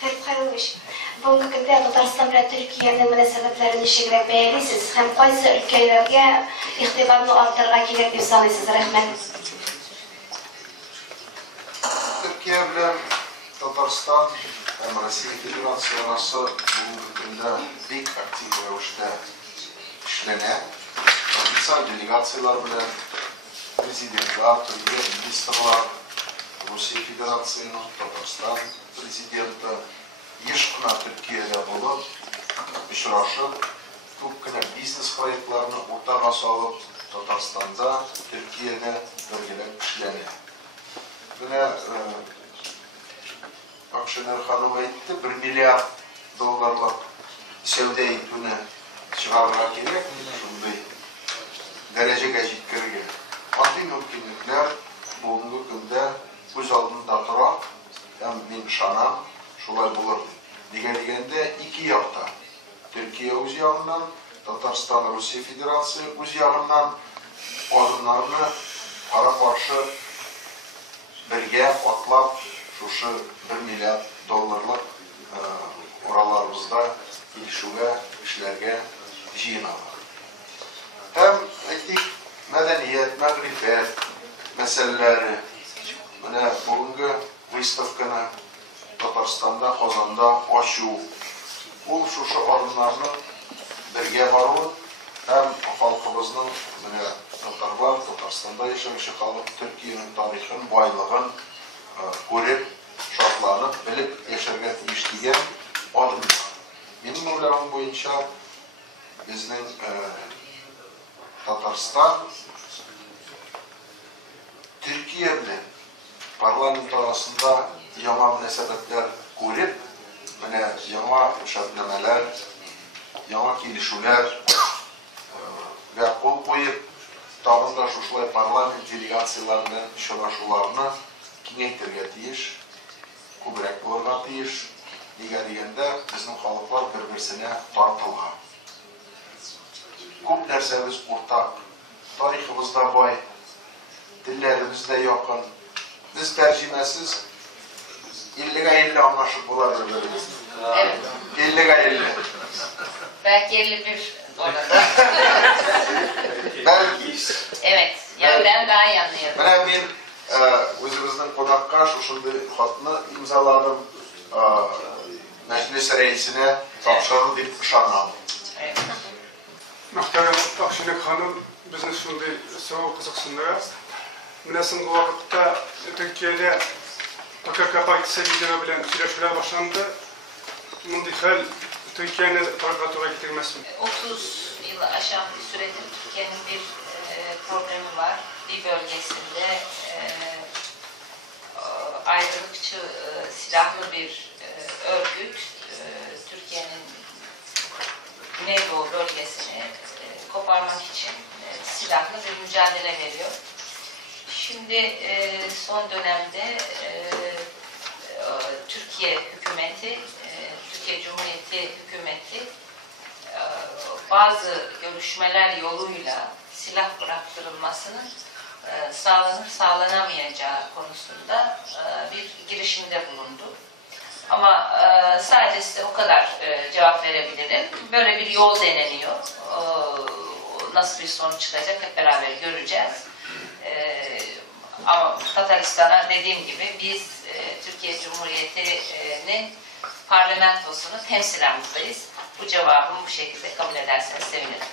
Hep hayırlımış. Bugünkü gündə Tataristan bilan Türkiye'nin münasebetlerini şekilde beğenirsiniz. Hem qaysı ülkelerge ixtibarını arttırırğa kerak deb sanıysınız? Rahmet. Türkiye bilan Tataristan hem Rossiya Federasyonası bugünkü gündə bek aktiv rəvişdə işlənə. İnsan delegatsiyalar bilan prezidentler, Türkiye ministrler, Rusya Federasyonu, Tataristan prezidenti ешқына Türkiye'de bulup, işraşıp, көпкенә бизнес проектларını ortağa salıp, Tataristan'da, Türkiye'de bölgelep işlənə. Buna Akşener Hanım aytdı, 1 milyar dollarlık sevde etüne çıkarmak gerek, şunday dereceye jetkirge. Andi mümkünlükler bugünkü gündə göz aldında durar, hem men şanam şolay bulur. Degende iki yakta, Türkiye öz yağından, Tataristan Rusya Federasyonu öz yağından adımlarını para karşı birge atlap şu 1 milyar dollarlık oralarımızda ilişuge, işlerge jinalar. Hem ettik medeniyet, megrifet meseleleri, bugünkü выставканы Tataristan'da, Kazan'da aşu, ol şu adımlarını birge barın, hem halkımızın, Tatarlar, Tataristan'da yaşamışı kalıp, Türkiye'nin tarihinin, baylığın görüp, şartlarını bilip yaşarga işleyen adımlar. Benim oylarım boyunca bizning Tataristan Türkiye bilan parlament arasında yama münasebetler görüp, yama şartnamalar, yama kelişuvler ve kol koyup, tağın da şuşulay parlament delegatsiyalarının işlaşularını kengeytirge tiyiş, kübrek bulurga tiyiş, degende bizim halklar bir-birsine tartılgan. Köp nersemiz ortak, tarihimizde bay, dillerimizde yakın. Biz tercümesiz 50'ye 50 anlaşıp olabiliriz. Evet. 50'ye 50. Belki 51 orada. Belki. Evet. Yani ben daha iyi anlıyorum. Ben özümüzden konakka şuşunday hatını imzaladım. Meclis reisine tapşırdı deyip ışanladım. Evet. Muhterem Akşener Hanım, bizni şunday soğuk kızıksınlar. Münasım vakitte Türkiye'de PKK partisi lideri bilen süreçler başlandı. Bunun hal Türkiye'nin tarikatura getirmesi. 30 yılı aşan bir süredir Türkiye'nin bir problemi var. Bir bölgesinde ayrılıkçı silahlı bir örgüt Türkiye'nin Güneydoğu bölgesini koparmak için silahlı bir mücadele veriyor. Şimdi son dönemde Türkiye hükümeti, Türkiye Cumhuriyeti hükümeti bazı görüşmeler yoluyla silah bıraktırılmasının sağlanıp sağlanamayacağı konusunda bir girişimde bulundu. Ama sadece size o kadar cevap verebilirim. Böyle bir yol deneniyor. Nasıl bir sonuç çıkacak hep beraber göreceğiz. Ama Tataristan'a dediğim gibi biz Türkiye Cumhuriyeti'nin parlamentosunu temsilen buradayız. Bu cevabımı bu şekilde kabul ederseniz sevinirim.